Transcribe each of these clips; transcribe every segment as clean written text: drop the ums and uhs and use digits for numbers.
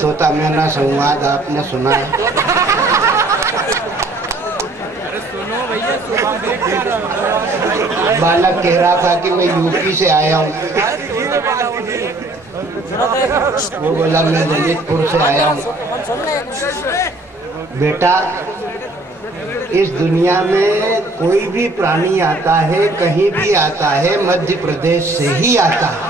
तोता मैना संवाद आपने सुना है? बालक कह रहा था कि मैं यूपी से आया हूँ। वो बोला मैं ललितपुर से आया हूँ। बेटा, इस दुनिया में कोई भी प्राणी आता है, कहीं भी आता है, मध्य प्रदेश से ही आता है।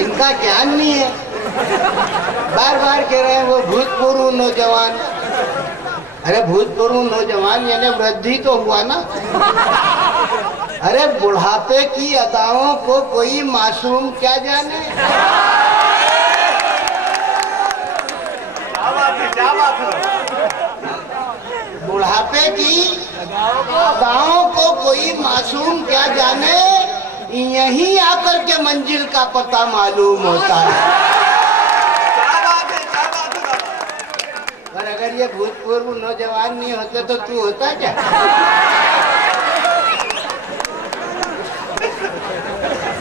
इनका ज्ञान नहीं है। बार बार कह रहे हैं वो भूतपूर्व नौजवान। अरे भूतपूर्व नौजवान यानी वृद्धि तो हुआ ना। अरे बुढ़ापे की अदाओं को कोई मासूम क्या जाने। बुढ़ापे की अदाओं को कोई मासूम क्या जाने, यहीं आकर के मंजिल का पता मालूम होता है। पर अगर ये भूतपूर्व नौजवान नहीं होते तो तू होता क्या?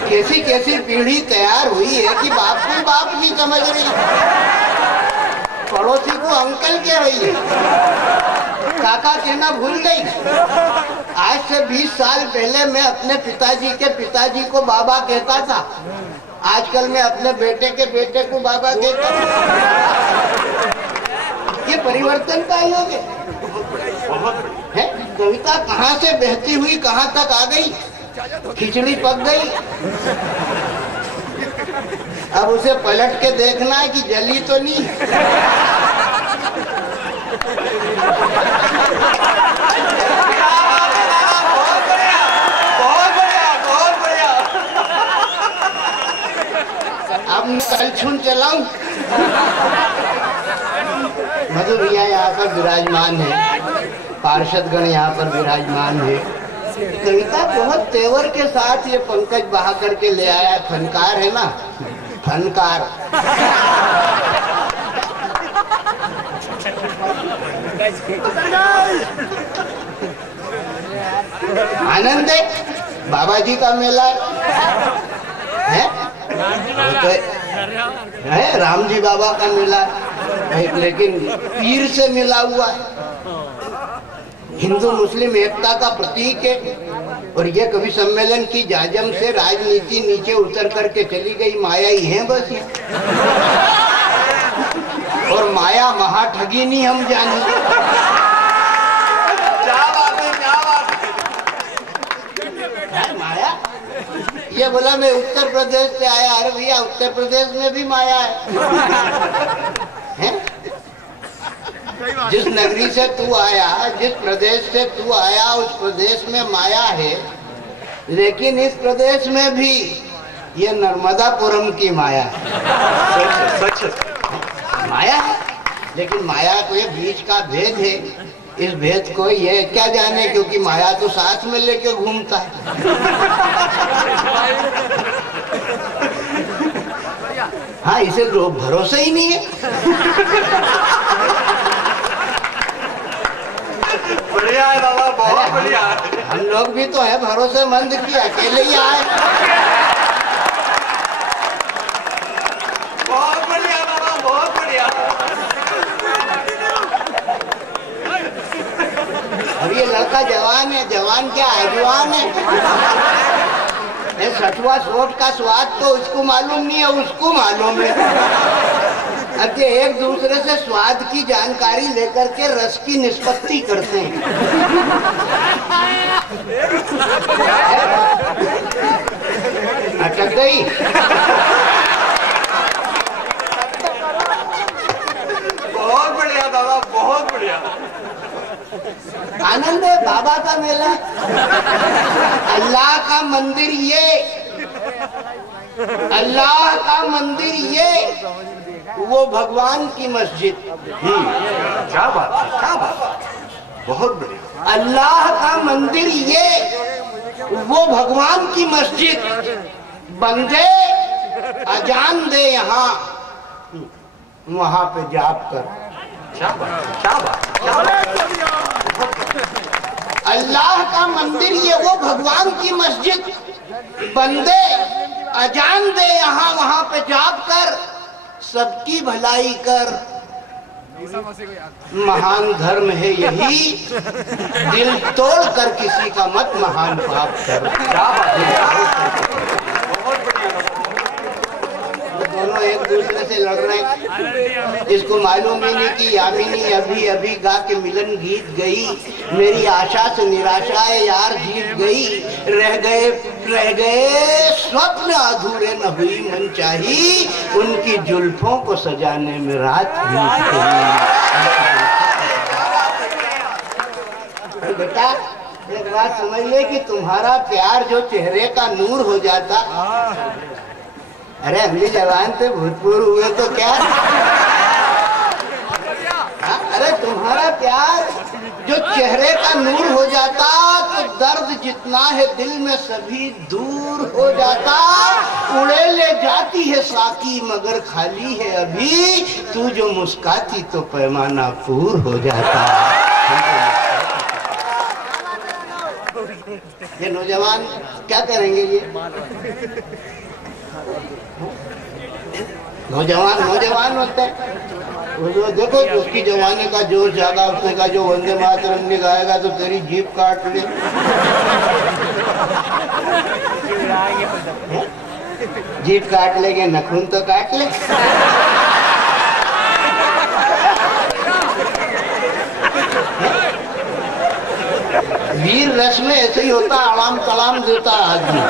कैसी कैसी पीढ़ी तैयार हुई है कि बाप को बाप नहीं समझ रही, पड़ोसी को अंकल कह रही है, काका कहना भूल गई। आज से 20 साल पहले मैं अपने पिताजी को बाबा कहता था। आजकल मैं अपने बेटे के बेटे को बाबा कहता हूँ। ये परिवर्तन का योग है। कविता कहाँ से बहती हुई कहाँ तक आ गई, खिचड़ी पक गई। अब उसे पलट के देखना है कि जली तो नहीं। अब मैं कलछुन चलाऊं। मधु भैया यहाँ पर विराजमान है, पार्षदगण यहाँ पर विराजमान है। कविता बहुत तेवर के साथ ये पंकज बहा करके ले आया। फनकार है ना, फनकार। आनंद है, बाबा जी का मेला है, है राम जी बाबा का मेला है, लेकिन पीर से मिला हुआ है। हिंदू मुस्लिम एकता का प्रतीक है। और ये कवि सम्मेलन की जाजम से राजनीति नीचे उतर करके चली गई। माया ही है बस ये। और माया महा ठगी नहीं हम जानी। माया ये बोला मैं उत्तर प्रदेश से आया। अरे भैया उत्तर प्रदेश में भी माया है? जिस नगरी से तू आया, जिस प्रदेश से तू आया, उस प्रदेश में माया है। लेकिन इस प्रदेश में भी ये नर्मदापुरम की माया है। माया है, लेकिन माया को ये बीच का भेद है। इस भेद को ये क्या जाने, क्योंकि माया तो साथ में लेके घूमता है। हाँ, इसे भरोसा ही नहीं है। बढ़िया है बाबा, बहुत बढ़िया। हम लोग भी तो है भरोसेमंद की, अकेले ही आए। बहुत बढ़िया बाबा, बहुत बढ़िया। अब ये लड़का जवान है। जवान क्या है, जवान है। सठवा सोट का स्वाद तो उसको मालूम नहीं है, उसको मालूम है। अब ये एक दूसरे से स्वाद की जानकारी लेकर के रस की निष्पत्ति करते हैं। अटक गई। बहुत बढ़िया बाबा, बहुत बढ़िया। आनंद है, बाबा का मेला, अल्लाह का मंदिर ये, अल्लाह का मंदिर ये, वो भगवान की मस्जिद। क्या बात है, क्या बात है, बहुत बढ़िया। अल्लाह का मंदिर ये, वो भगवान की मस्जिद। बंदे अजान दे यहाँ, वहां पे जाप कर। क्या बात, क्या बात, क्या बात। अल्लाह का मंदिर ये वो भगवान की मस्जिद, बंदे अजान दे यहाँ वहां पे जाप कर, सबकी भलाई कर। महान धर्म है यही, दिल तोड़ कर किसी का मत महान पाप कर। क्या बात है, बहुत बढ़िया। दोनों एक दूसरे से लड़ रहे हैं, इसको मालूम ही नहीं कि यामिनी अभी अभी गा के मिलन गीत गई, मेरी आशा से निराशाएं यार जीत गई, रह गए स्वप्न अधूरे न हुई मनचाही, उनकी जुल्फों को सजाने में रात बीत गई। बेटा एक बात समझ ले कि तुम्हारा प्यार जो चेहरे का नूर हो जाता, अरे अगली जवान थे भूतपूर्व हुए तो क्या, अरे तुम्हारा प्यार जो चेहरे का नूर हो जाता तो दर्द जितना है दिल में सभी दूर हो जाता। उड़े ले जाती है साकी मगर खाली है अभी, तू जो मुस्काती तो पैमाना पूर हो जाता। ये नौजवान क्या करेंगे, ये नौजवान होते हैं। देखो उसकी जवानी का जोश जागा, उसने कहा जो वंदे मातरम नहीं गाएगा तो तेरी जीभ काट ले। जीभ काट लेंगे, नखून तो काट ले। वीर रस में ऐसे ही होता, आराम कलाम देता आदमी।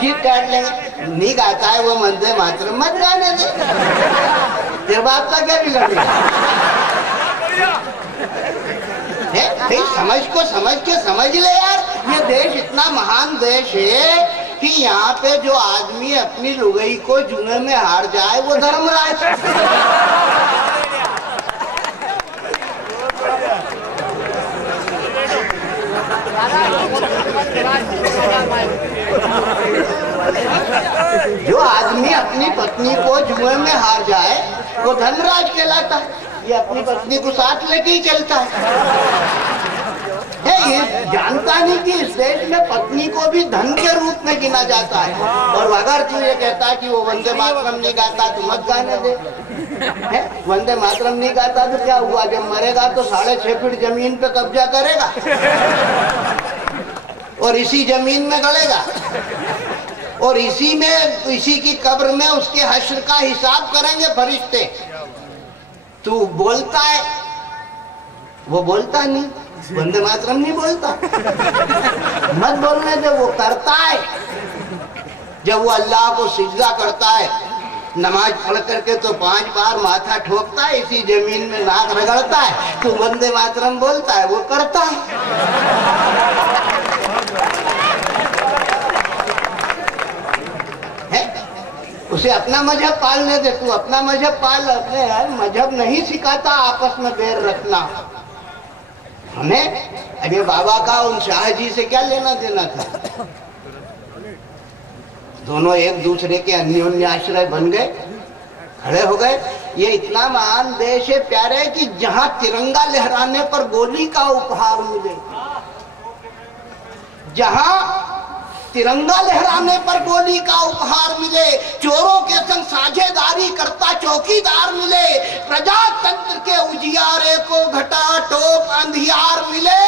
जीत काट लेंगे, नहीं गाता है वो वंदे मातरम, मत गाने दे, तेरे बाप का क्या बिगड़ गया है? समझ ले यार, ये देश इतना महान देश है कि यहाँ पे जो आदमी अपनी लुगाई को जुए में हार जाए वो धर्मराज। जो आदमी अपनी पत्नी को जुए में हार जाए वो धर्मराज कहलाता है। ये अपनी पत्नी को साथ लेके ही चलता है। ये जानता नहीं कि इस देश में पत्नी को भी धन के रूप में गिना जाता है। और अगर तू ये कहता है कि वो वंदे मातरम नहीं गाता तो मत गाने दे। वंदे मातरम नहीं गाता तो क्या हुआ, जब मरेगा तो 6.5 फीट जमीन पे कब्जा करेगा और इसी जमीन में गड़ेगा और इसी की कब्र में उसके हश्र का हिसाब करेंगे फरिश्ते। तू बोलता है, वो बोलता नहीं, वंदे मातरम नहीं बोलता। मत बोलने दे, वो करता है। जब वो अल्लाह को सिजदा करता है, नमाज पढ़ करके तो 5 बार माथा ठोकता है, इसी जमीन में नाक रगड़ता है, तो वंदे मातरम बोलता है, वो करता है। उसे अपना मजहब पालने दे, तू अपना मजहब पाल। अपने यार मजहब नहीं सिखाता आपस में बैर रखना हमें। अरे बाबा का उन शाह जी से क्या लेना देना था? दोनों एक दूसरे के अन्योन्य आश्रय बन गए, खड़े हो गए। ये इतना महान देश है प्यारे कि जहां तिरंगा लहराने पर गोली का उपहार मिले, जहां तिरंगा लहराने पर गोली का उपहार मिले, चोरों के संग साझेदारी करता चौकीदार मिले, प्रजातंत्र के उजियारे को घटा टोप अंधियार मिले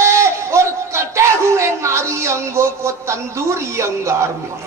और कटे हुए नारी अंगों को तंदूरी अंगार मिले।